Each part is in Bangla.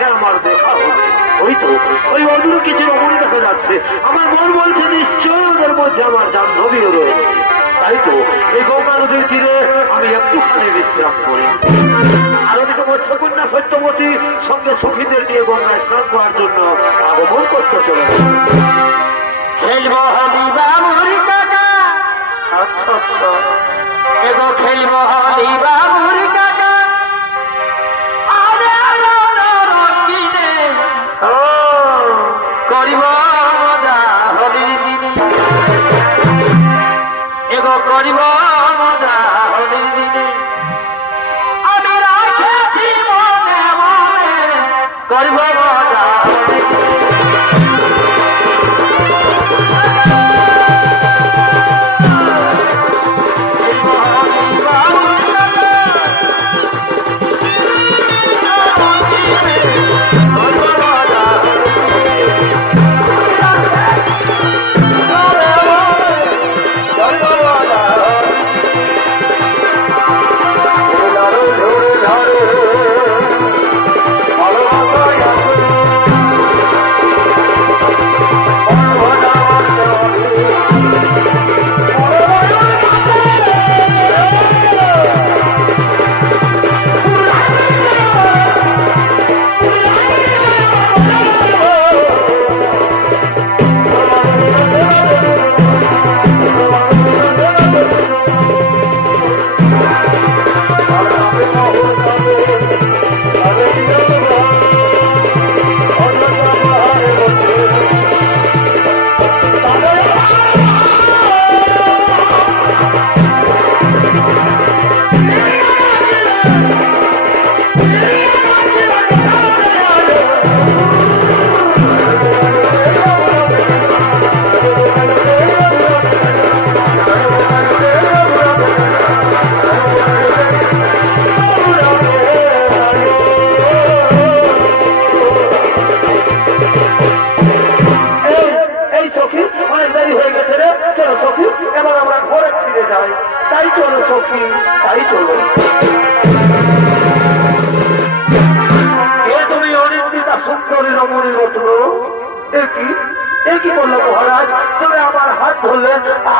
সাথে আমার দেখা হবে। ওই তো ওই অদূর কিছু রমণী দেখা যাচ্ছে। আমার মন বলছে নিশ্চয় ওদের মধ্যে আমার জাহ্নবীও রয়েছে। তাই তো এই গঙ্গা নদীর তীরে আমি একটুখানি বিশ্রাম করি। আর ওদিকে মৎস্যকন্যা সত্যবতী সঙ্গে সখীদের নিয়ে গঙ্গায় স্নান করার জন্য আগমন করতে চলেছে। খেলব হলি বাবুর কাকা, আচ্ছা আচ্ছা, এগো খেলব হলি বাবুর কাকা, আরে রঙ্গিনে করিব মজা হলির দিনে, এগো করিব মজা হলির দিনে, আমি রাখেছি মনে মনে করিব মজা হলির দিনে।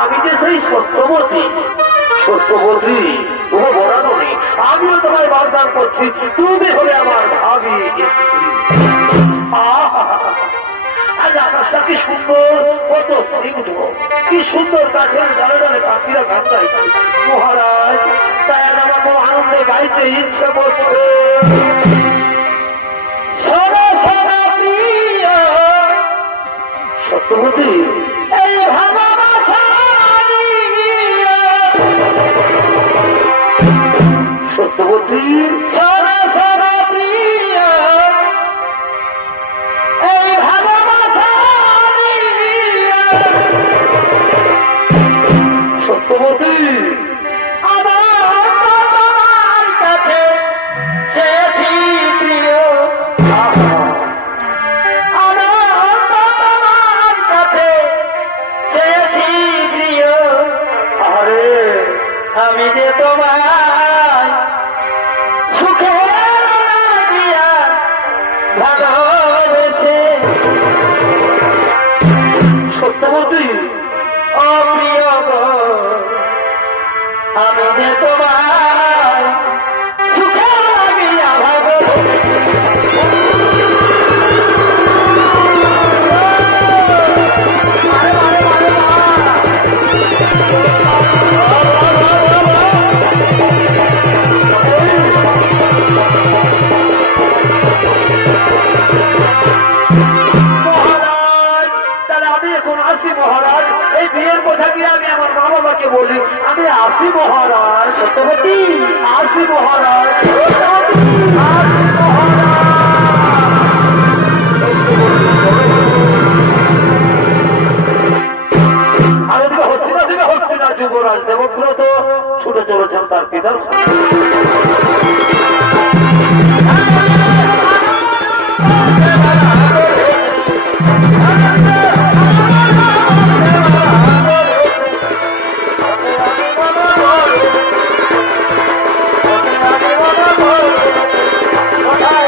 আমি যে সেই সত্যবতী, সত্যবতী তুমি বড় নই, আমিও তোমায় বারদান করছি, তুমি হলে আমার ভাবি। আজ আকাশটা কি সুন্দর, কত স্নিগ্ধ, কি সুন্দর গাছের ডালে ডালে পাখিরা গান গাইছে। মহারাজ, তাই আজ আমার খুব আনন্দে গাইতে ইচ্ছে করছে। সত্যবতী এই ভালোবাসা সত্যবতী সারা সারা প্রিয়, এই ভালোবাসা সত্যবতী আমার কাছে চেয়েছি প্রিয়, আমার কাছে চেয়েছি প্রিয়, আরে আমি যে তোমায় সুখে দিয়া ভালোবেসে, সত্যবতী ও প্রিয় গো, আমি যে তোমায় সুখে লাগিয়া ভালোবেসে। মহারাজ, এই বিয়ের কথা কি আমি আমার মা বাবাকে বলি? আমি আসি মহারাজ। সত্যবতী আসি মহারাজ, আর ওদিকে হস্তিনা থেকে হস্তিনা যুবরাজ দেবব্রত ছুটে চলেছেন তার পিতার। কোথায়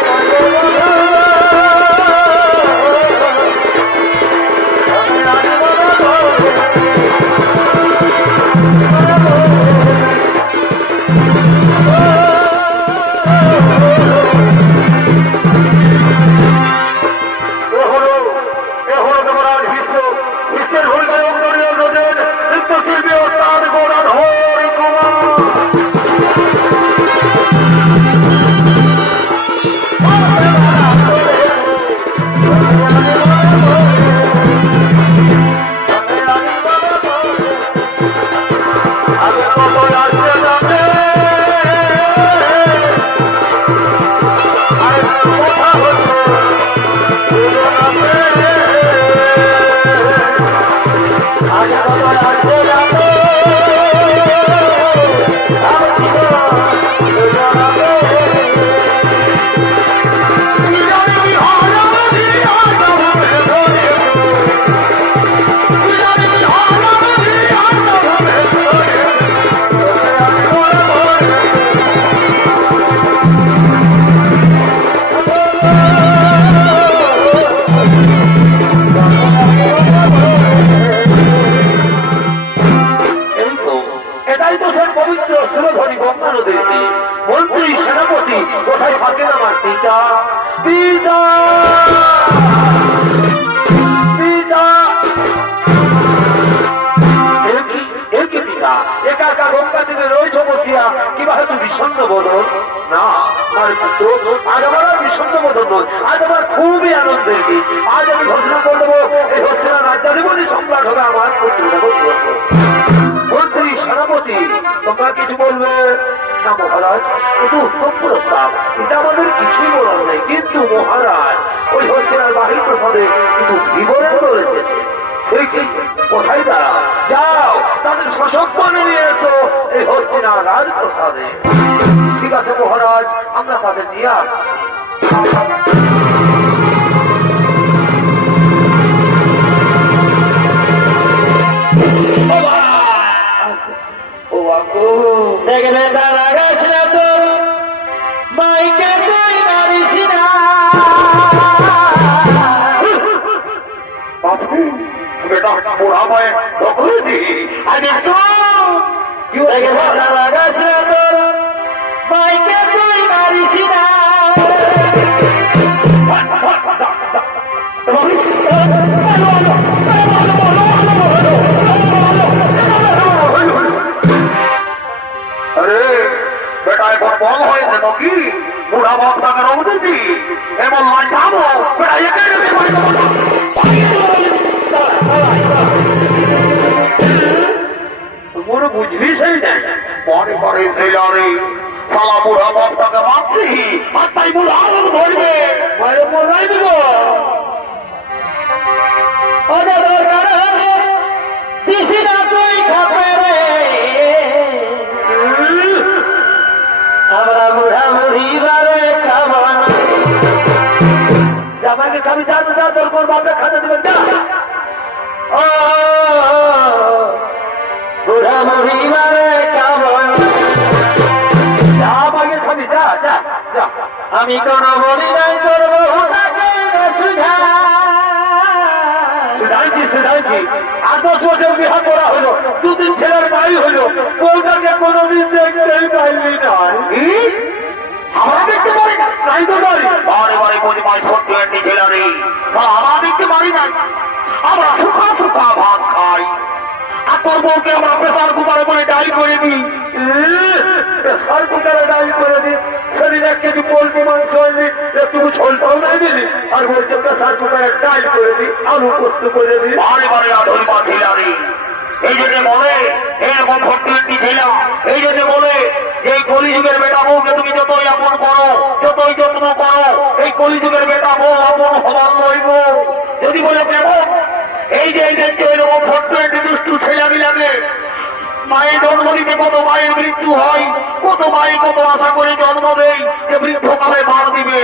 এটাই তো সে পবিত্র সুরধনী গঙ্গা নদীর তীর। মন্ত্রী সেনাপতি কোথায় থাকেন আমার পিতা? পিতা পিতা একে পিতা একা একা গঙ্গা তীরে রয়েছে বসিয়া কিবা হয়তো বিষণ্ণ বোধন? না আমার পুত্র, আজ আমার আর বিষণ্ণ বোধন নয়, আজ আমার খুবই আনন্দের দিন। আজ আমি ঘোষণা করে দেবো এই হস্তিনা রাজ্যাধিপতি সম্রাট হবে আমার পুত্র। মন্ত্রী সেনাপতি তোমরা কিছু বলবে না মহারাজ? কিন্তু উত্তম প্রস্তাব, এটা আমাদের কিছুই বলার নেই। কিন্তু মহারাজ ওই হস্তিনার বাহির প্রসাদে কিছু বিবরণ রয়েছে। সে কি কোথায় তারা? যাও তাদের সসম্মানে নিয়ে এসো এই হস্তিনার রাজপ্রসাদে। ঠিক আছে মহারাজ, আমরা তাদের নিয়ে আসছি। দেখবে তারা গাছ না তো মাইকে তুই মারিস না। বেটা বুড়া ভাই ঢোকলে দি আগে দেখবে তারা গাছ না তো মাইকে তুই মারিস না। আরে বেটা এখন বল হয়েছে নাকি? বুড়া বক্তাকে রৌদি এমন লাঞ্চাবো বেটা একে মনে বুঝবি সেই নেই মনে করে ছেলে সালা বুড়া বক্তাকে মারছি আর তাই বুড়া আরো ধরবে মায়ের মজাই দিব। ওদের দরকার হবে দিছি না তুই খাপে রে। আমরা বুড়া বুড়ি বারে খাবো না। জামাইকে খাবি যা যা তোর কোন বাপে খাতে দেবেন যা। ও বুড়া বুড়ি বারে খাবো না। জামাইকে খাবি যা যা যা। আমি কোন বলি নাই তোর বহুটাকে সুধা। শুধাইছি 8-10 বছর বিহা করা হলো, 2-3 ছেলের বাড়ি হলো, বউটাকে কোনদিন দেখতেই পাইলি না। আমরা দেখতে পারি না তাই তো পারি বারে বারে বলি মাই ছোট্ট একটি ছেলে আমরা দেখতে পারি না। আমরা সুখা সুখা ভাত খাই আর তোর বউকে আমরা প্রেসার কুকারে করে ডাল করে দিই। প্রেসার কুকারে ডাল করে দিস, শরীরে 1 কেজি পোল্ট্রি মাংস হয়নি, একটু ঝোলটাও নাই দিলি আর বলছে প্রেসার কুকারে ডাল করে দিই, আলু পোস্ত করে দিই। বারে বারে আধুল মা ছেলে এই জন্য বলে এরকম ছোট্ট একটি ছেলে, এই জন্য বলে এই কলিযুগের বেটা বউকে তুমি যতই আপন করো, যতই যত্ন করো, এই কলিযুগের বেটা বউ আপন হবার নইব। যদি বলে কেমন এই যে এরকম ছোট্ট একটি দুষ্টু ছেলে লাগে মায়ের জন্ম দিতে কত মায়ের মৃত্যু হয়, কত মায়ের কত আশা করে জন্ম দেয় যে বৃদ্ধকালে মার দিবে।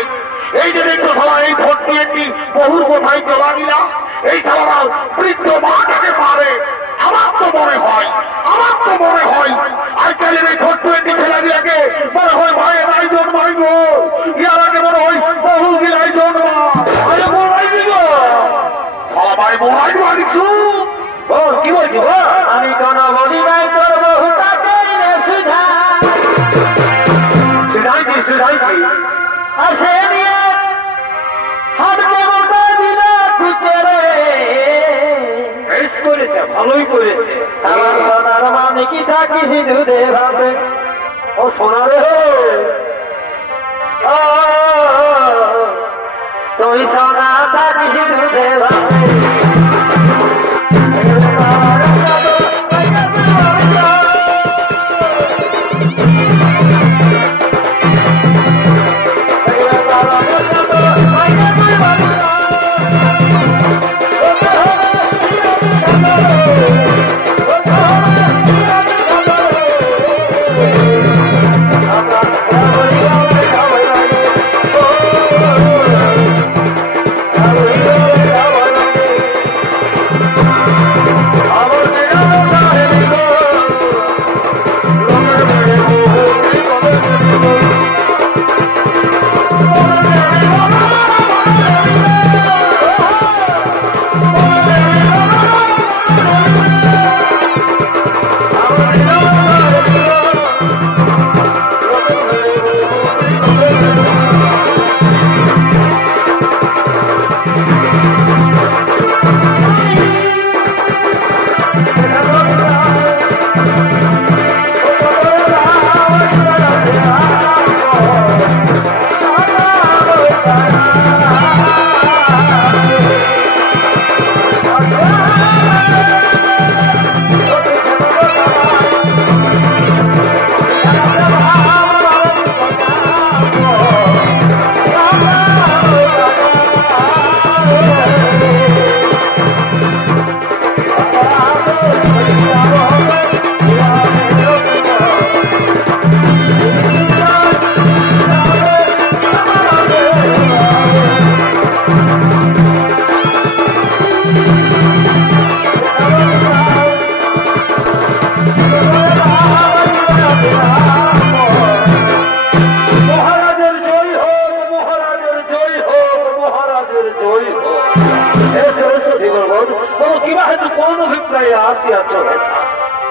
এই যে দেখছো সবাই এই ছোট্ট একটি বহুর কোথায় জমা দিলাম, এই সারা বৃদ্ধ মাটাকে পারে। আমার তো মনে হয় আজকালের এই ছোট্ট একটি ছেলেগুলাকে মনে হয় ভাইয়ের নাই জন্মাই গো, ইয়ার আগে মনে হয় বহু গিলাই জন্মাই মোড়াই দিব সবাই মোড়াই দিচ্ছু। কি বলছি আমি কোন বলি নাই তোর বহুটাকে সুধা। শুধাইছি আর সে নিয়ে হাতকে মোটা দিল খুঁজে রে। বেশ করেছে, ভালোই করেছে। আমার সোনার মানে কি থাকিস দুধে ভাবে। ও সোনা রে তুই সোনা থাকিস দুধে ভাবে।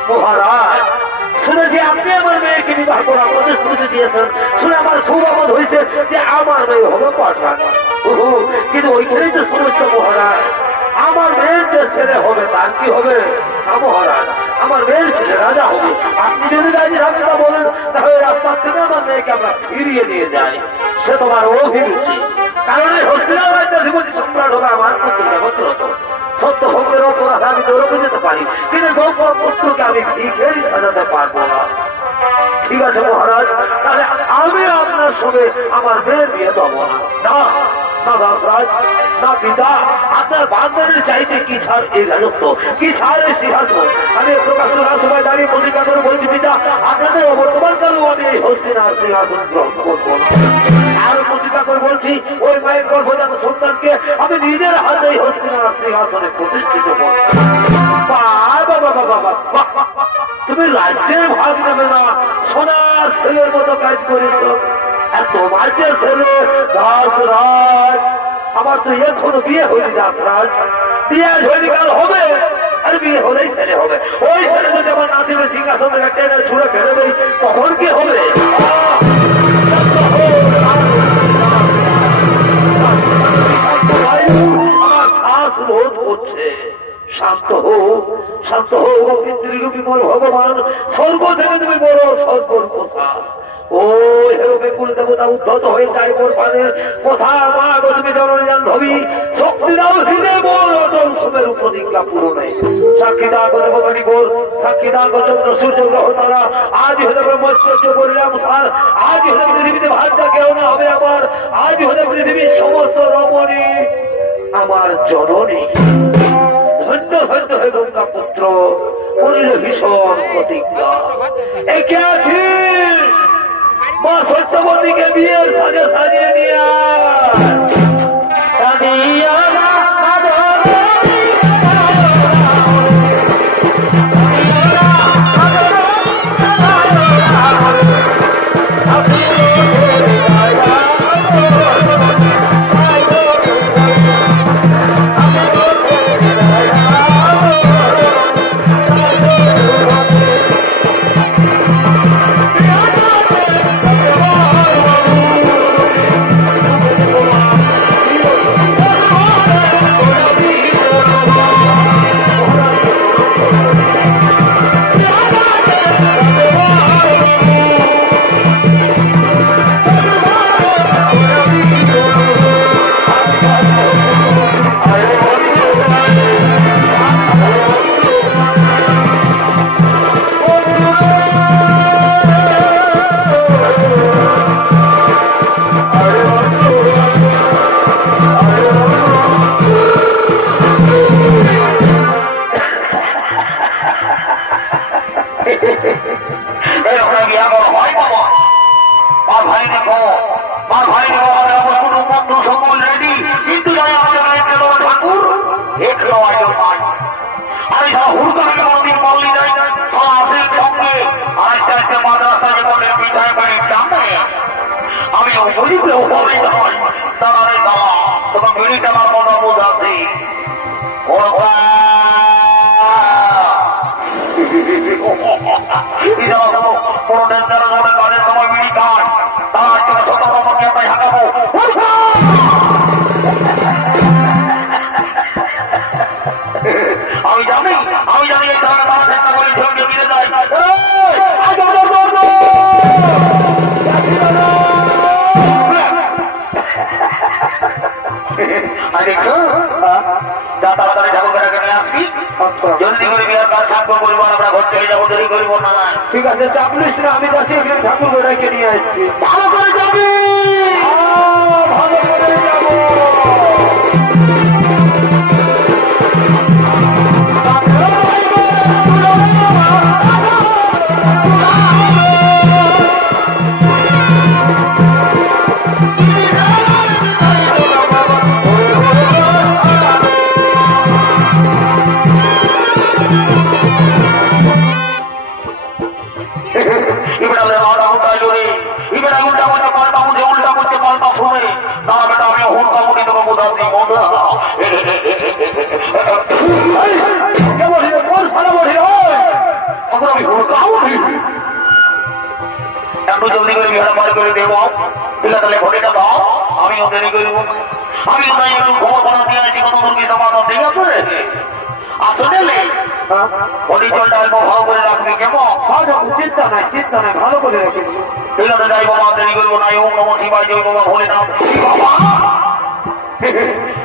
মহারাজ শুনেছি আপনি আমার মেয়েকে বিবাহ করার প্রতিশ্রুতি দিয়েছেন, শুনে আমার খুব আমোদ হয়েছে যে আমার মেয়ে হবে পাঠান। কিন্তু ওইখানেই তো সমস্যা মহারাজ, আমার মেয়ের যে ছেলে হবে তার কি হবে? মহারাজ আমার মেয়ের ছেলে রাজা হবে। আপনি যদি রাজি থাকেন না বলেন, তাহলে রাস্তার থেকে আমার মেয়েকে আমরা ফিরিয়ে নিয়ে যাই। সে তোমার অভিরুচি, কারণ এই হস্তিনার রাজ্যাধিপতি সম্রাট হবে আমার পুত্র দেবত্র হতো। সত্য ভোগের অপরাধ আমি দৌড়ে যেতে পারি, কিন্তু গৌপর পুত্রকে আমি ভিখেরই সাজাতে পারবো না। ঠিক আছে মহারাজ, তাহলে আমি আপনার সঙ্গে আমার মেয়ের বিয়ে দেবো না। না দাসরাজ, না পিতা, আপনার বাগদানের চাইতে কি ছাড় এই রাজত্ব, কি ছাড় এই সিংহাসন। আমি প্রকাশ্য রাজসভায় দাঁড়িয়ে প্রতিজ্ঞা করে বলছি পিতা, আপনাদের অবর্তমান কালেও আমি এই হস্তিনার সিংহাসন গ্রহণ করবো না। আরো প্রতিজ্ঞা করে বলছি, ওই মায়ের গর্ভজাত সন্তানকে আমি নিজের হাতেই হস্তিনার সিংহাসনে প্রতিষ্ঠিত করব। বাবা বাবা বাবা, তুমি রাজ্যের ভাগ নেবে না, সোনার ছেলের মতো কাজ করেছ। আর তোমার যে ছেলে দাসরাজ, আমার তো এখনো বিয়ে হয়নি দাসরাজ, বিয়ে হয়নি কাল হবে, আর বিয়ে হলেই ছেলে হবে। ওই ছেলে যদি আমার নাতিবে সিংহাসন থেকে টেনে ছুড়ে ফেলে দেয়, তখন কি হবে? আমার শ্বাস রোধ হচ্ছে। শান্ত হো, শান্ত হো, বিমল ভগবান, স্বর্গ থেকে তুমি বড় সদ্গর পোষা। ও হেরো বেকুল দেবতা উদ্ধত হয়ে চাই মোর পানে, কোথা মা গো তুমি জননী জাহ্নবী, শক্তি দাও হৃদে মোর অটল সুমেরু প্রতিজ্ঞা পূরণে। সাক্ষী দাগ দেবতানি গোর, সাক্ষী দাগ চন্দ্র সূর্য গ্রহ তারা, আজ হলে ব্রহ্মচর্য করিলাম সার, আজ হলে পৃথিবীতে ভাগ্যা কেউ না হবে আমার, আজ হলে পৃথিবীর সমস্ত রমণী আমার জননী। ধন্য ধন্য হয়ে গঙ্গা পুত্র করিল ভীষণ প্রতিজ্ঞা। একে আছিস মা সত্যবতীকে বিয়ের সাজে সাজিয়ে নিয়ে কোনো ডেঞ্জার রোডে কাজের সময় বিড়ি খায় তারা আজকে শতভাবকে আমরা হাঁকাবো। আমি জানি এই তারা তারা চেষ্টা করে ঝেড়ে ফিরে যায়। যা তাড়াতাড়ি ঠাকুরকে নিয়ে আসবি। জলদি করে বিহার কাজ সাক্ষ্য করবো, আমরা ঘর থেকে যাবো, দেরি করবো না। ঠিক আছে, চাপ নিস না, আমি যাচ্ছি ঠাকুর গোড়াইকে নিয়ে আসছি। ভালো করে যাবি, ভালো করে যাবো। একটু জলদি করে বিহার বার করে দেবো। ঠিক আছে, তাহলে ঘটিটা দাও, আমিও দেরি করব। আমি ওটাই একটু খবর করা দিয়ে আছি কত দূর কি সমাধান। ঠিক আছে, আসলে ঘটি জলটা অল্প ভালো করে রাখবি, কেমন? চিন্তা নাই, ভালো করে রেখেছি। ঠিক আছে, যাই বাবা, দেরি করবো না। ওম নমঃ শিবায়, জয় বাবা ভোলেনাথ। বাবা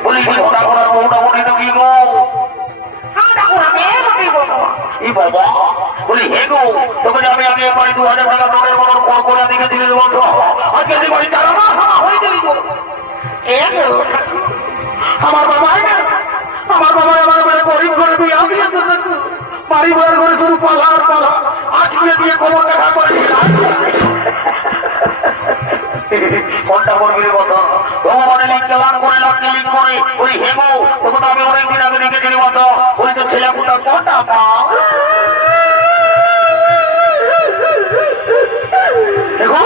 বলি ঘটা করার বউটা বলি তো কি গো? বাবা বলি হে গো, তোকে যে আমি বাড়ি 2000 টাকা নোটের মতো কর করে দিকে দিলে বলতো, আজকে যে বাড়ি চালা না হয়ে গেলি গো। আমার বাবা আমার বাড়ি গরিব করে তুই আমি বাড়ি ভাড়া করে শুধু পালা আর পালা, আজকে দিয়ে খবর দেখা করে কোনটা করবি রে কথা? ভগবানের লিঙ্ক লাভ করে লাভকে লিঙ্ক করে ওই হেগো, তখন আমি অনেকদিন আগে দেখেছিলি মতো ওই তো ছেলে পুতা কোনটা পাও দেখো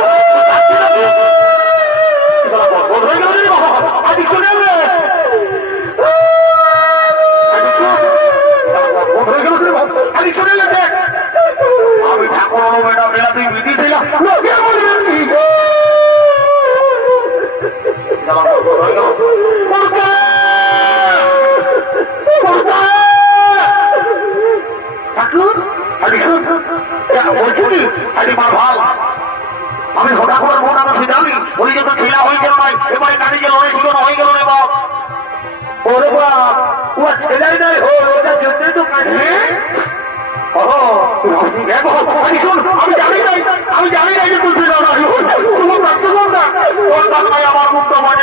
আমি ঠাকুর বেটা বেলা তুই বিধি ছিলাম আমি হঠাৎ করে মন আগে জানি ওই যে তো ছেলা হয়ে গেল নাই, এবারে গাড়ি যে লড়াই ছিল না হয়ে গেল রে বাপ। ওরে বাপ, ও ছেলাই নাই ওটা জন্যই তো কাটবে। আমি জানি নাই যে তুই ছিল না আমার মুক্ত মানে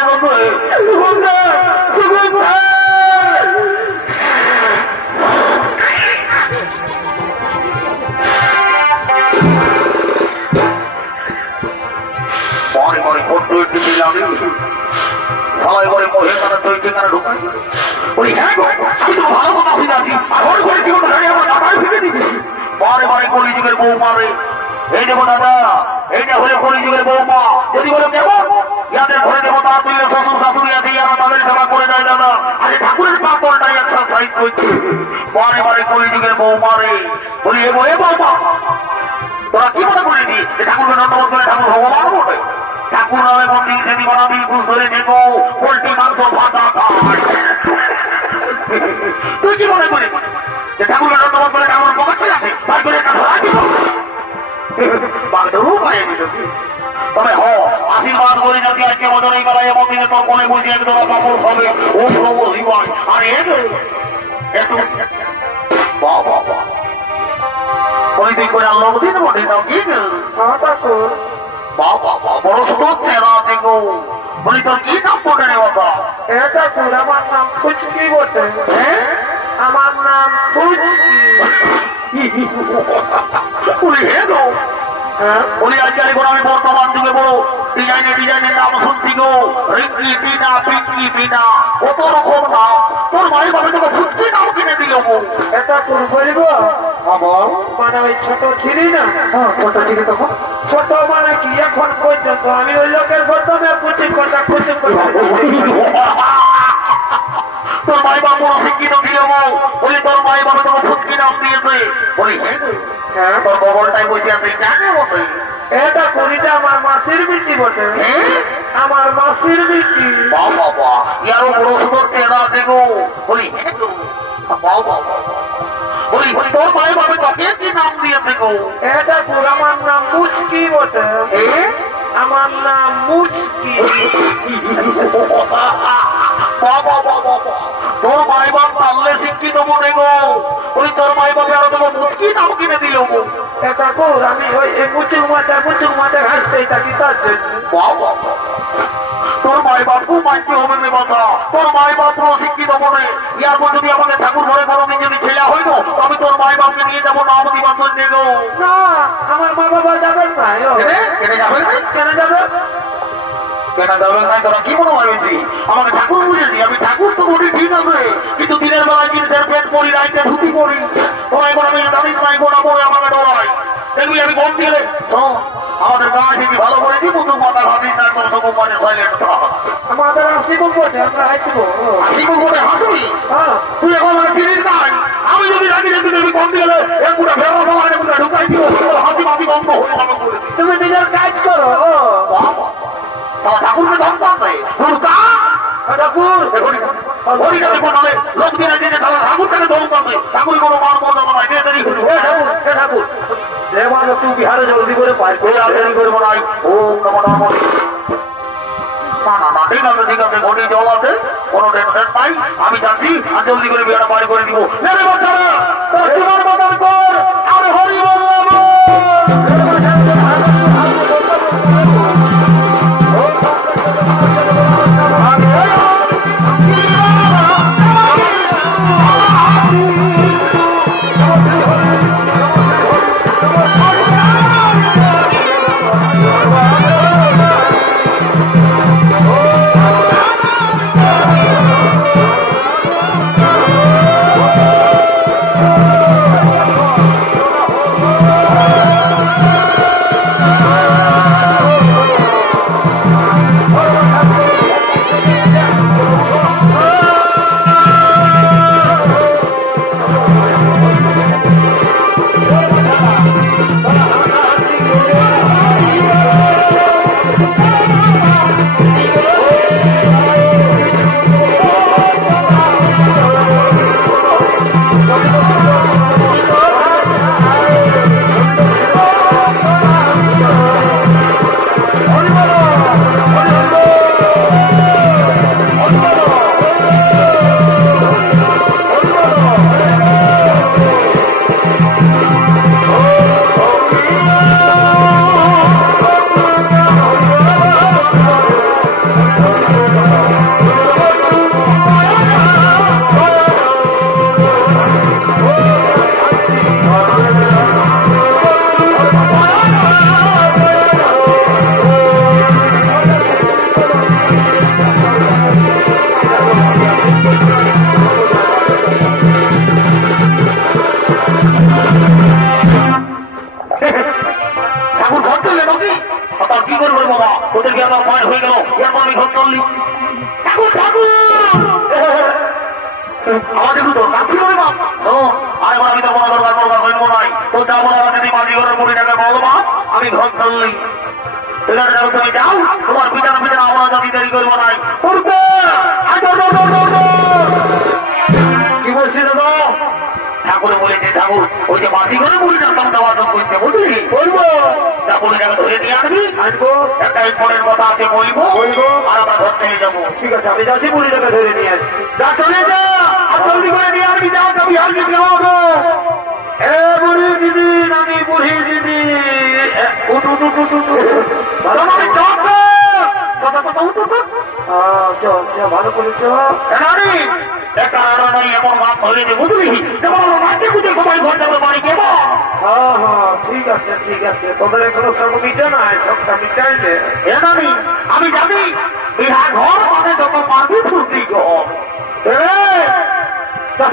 পরে পরে ফোন দিলাম সবাই বলে মহিলা তৈরি ঠিকানা ঢুকাই বলি হ্যাঁ আমি তো ভালো কথা হয়ে যাচ্ছি আর করেছি আমার টাকায় ফিরে দিচ্ছি। পরে পরে কলিযুগের বউ মারে এই দেবো দাদা, এইটা হলে কলিযুগের বউমা। যদি বলো কেমন ইয়াদের ঘরে দেবো তার তুললে শ্বশুর শাশুড়ি আছে, ইয়ারা তাদের সেবা করে দেয় দাদা, আরে ঠাকুরের পাপড়টাই এক্সারসাইজ করছে। পরে পরে কলিযুগের বউ মারে বলি এ বউমা তোরা কি মনে করেছি যে ঠাকুরকে ধন্যবাদ করে ঠাকুর ভগবান বটে? ঠাকুর নামে মন্দির খেলি বানাবি ঘুষ ধরে দেখো পোল্ট্রি মাংস ভাতা খায়। তুই কি মনে করিস যে ঠাকুরকে ধন্যবাদ করে ঠাকুর পকেটে আছে তাই করে একটা ধরা দিব বান্ধবও পাই তবে আশীর্বাদ করে যাচ্ছি আজকে বছর এই বেলায় মন্দিরে তোর কোনে বসে একদম কাপড় হবে ও সব জীবন আর একটু বাবা ওই দিক করে আল্লাহ দিন বটে তাও কি বাবা বড় সুন্দর চেহারা আছে গো। বলি তোর কি নাম বটে রে বাবা? এটা তোর আমার নাম ফুচকি বটে। আমার নাম ফুচকি। বলি হে গো বলি আজকাল করে আমি বর্তমান যুগে বড় ডিজাইনের নাম শুনছি গো, রিঙ্কি বিনা পিঙ্কি বিনা কত রকম নাম। তোর মায়ের বাবা তোকে ফুচকি নাম কিনে দিল গো। এটা তোর বলবো আমার মানে ওই ছোট ছিলি না, ছোট ছিলি তখন ছোট মানে কি এখন পর্যন্ত আমি ওই লোকের প্রথমে পুচি কথা খুঁজে তোর মাই বাপ বড় শিক্ষিত ছিল গো, বলি তোর মাই বাবা তোর ফুচকি নাম দিয়েছে। বলি হ্যাঁ তোর বগলটাই বসে আছে জানে বটে, এটা করিটা আমার মাসির বিটি বটে, আমার মাসির বিটি। বাবা ইয়ারও বড় সুন্দর চেনা আছে গো। বলি বাবা বলি তোর মাই বাবা তোকে কি নাম দিয়েছে গো? এটা কর আমার নাম মুচকি বটে, আমার নাম মুচকি। বাবা বাবা তোর মাই বাপ পারলে শিক্ষিত মনে গো, ওই তোর মাই বাবা আরো তোমার মুচকি নাম কিনে দিল গো। এটা কর আমি ওই মুচুক মাথা হাসতেই থাকি তার জন্য। বাবা তোর মাই বাপ খুব মানতে হবে না কথা, তোর মাই বাপ শিক্ষিত মনে। ইয়ার পর যদি আমাকে ঠাকুর ঘরে কোনোদিন যদি ছেলে হইল, আমি তোর মাই বাপকে নিয়ে যাবো না আমাদের বান্ধব নিয়ে গো। না আমার মা বাবা যাবেন না। কেনে যাবে কেন যাবে? কেন যাবে না? তোরা কি মনে হয় আমাকে ঠাকুর বুঝেছি? আমি ঠাকুর তো বলি ঠিক আছে, কিন্তু দিনের বেলায় জিনিসের পেট পড়ি, রাইতে ধুতি পড়ি। তোরা এখন আমি দামিন নাই গোনা পড়ে আমাকে ডরাই। দেখবি আমি বন্ধ দিলে আমাদের গা থেকে ভালো করেছি, প্রথম মাথা হাসি তার কোনো সব মানে সাইলেন্ট। আমাদের আসিব বটে, আমরা হাসিব। আসিব বটে হাসবি? তুই এখন আমার চিনিস নাই। আমি যদি রাখি দেখবি দেখবি বন্ধ দিলে এগুলো ফেরা ফেলা এগুলো ঢুকাই দিব, হাসি মাসি বন্ধ হয়ে যাবে বলে। তুমি নিজের কাজ করো। ঠাকুরকে ধমকান দেয় ঠাকুর লোক দিনে দিনে ঠাকুরটাকে ধমকান দেয়। ঠাকুর কোনো মান মর্যাদা নাই, দেরি ঠাকুর এবার তুই বিহারে জলদি করে পাই করে আর দেরি করবো নাই। ও নমো না ঠিক আছে ঠিক আছে, ঘটি জল আছে, কোনো টেনশন নাই। আমি যাচ্ছি আর জলদি করে বিহারে বাড়ি করে দিব। আর হরি বললাম ওদেরকে আমার ভয় হয়ে গেল। এরপর আমি ঘর চললি ঠাকুর ঠাকুর আমাদের তো কাছে করে বাপ আর এবার আমি তো মনে দরকার দরকার হইব নাই। তো যাবো না যদি মাঝি ঘরের মুড়ি টাকা বলো বাপ, আমি ঘর চললি। তুমি যাও, তোমার পিতার পিতারা আমরা যদি দেরি করবো নাই। কি বলছি দাদা? ঠাকুর বলেছে ঠাকুর ওই যে মাঝি ঘরে মুড়িটা সন্তাবাদন করতে বুঝলি বলবো, তা মুড়িটাকে ধরে নিয়ে আসবি, আসবো একটা ইম্পর্টেন্ট কথা আছে বলবো বলবো আর আমরা ঘর থেকে যাবো। ঠিক আছে আমি যাচ্ছি, মুড়িটাকে ধরে নিয়ে আসছি। যা চলে যা আর জলদি করে নিয়ে আসবি, যাও আমি আর দিতে হবো। এ বুড়ি দিদি নানি বুড়ি দিদি ভালো করেছ এমন মাছ ধরে নি বুঝলি, যেমন মাঝে খুঁজে সবাই ঘর যাবে বাড়ি কে। হ্যাঁ হ্যাঁ ঠিক আছে ঠিক আছে, তোদের এখনো সব মিটে নাই, সবটা মিটাইলে জানি আমি জানি। বিহা ঘর মানে যত পারবি ফুর্তি ঘর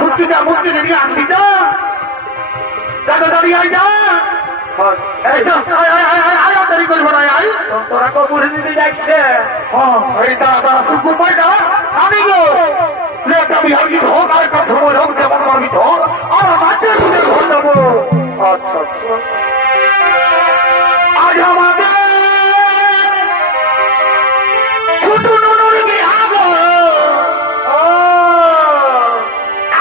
ফুর্তিটা মুক্তিকে নিয়ে আসবি যা দাঁড়িয়ে আই যা। দেরি করবো না আই, তোরা কবুল দিতে যাচ্ছে। হ্যাঁ এই দাদা শুকুর পাইটা আমি গো একটা বিহার গীত হোক আর একটা সময় হোক যেমন গর্বিত হোক আমার বাচ্চার শুনে ঘর যাবো। আচ্ছা আচ্ছা আজ আমাদের ছোট নুনুর বিহার,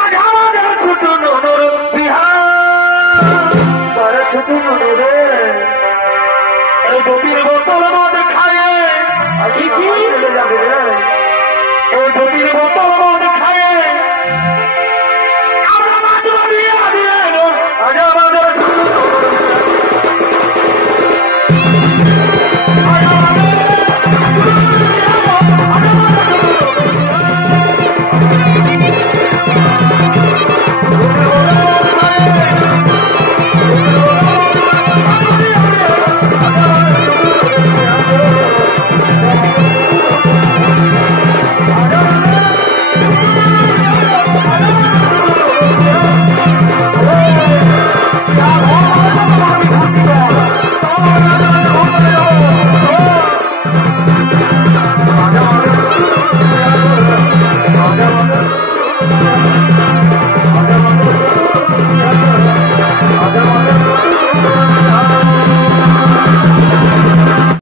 আজ আমাদের ছোট নুনুর বিহার, ছোট নুনুরে এই দুটির বোতল মদ খায়, এই দুটির বোতল মদ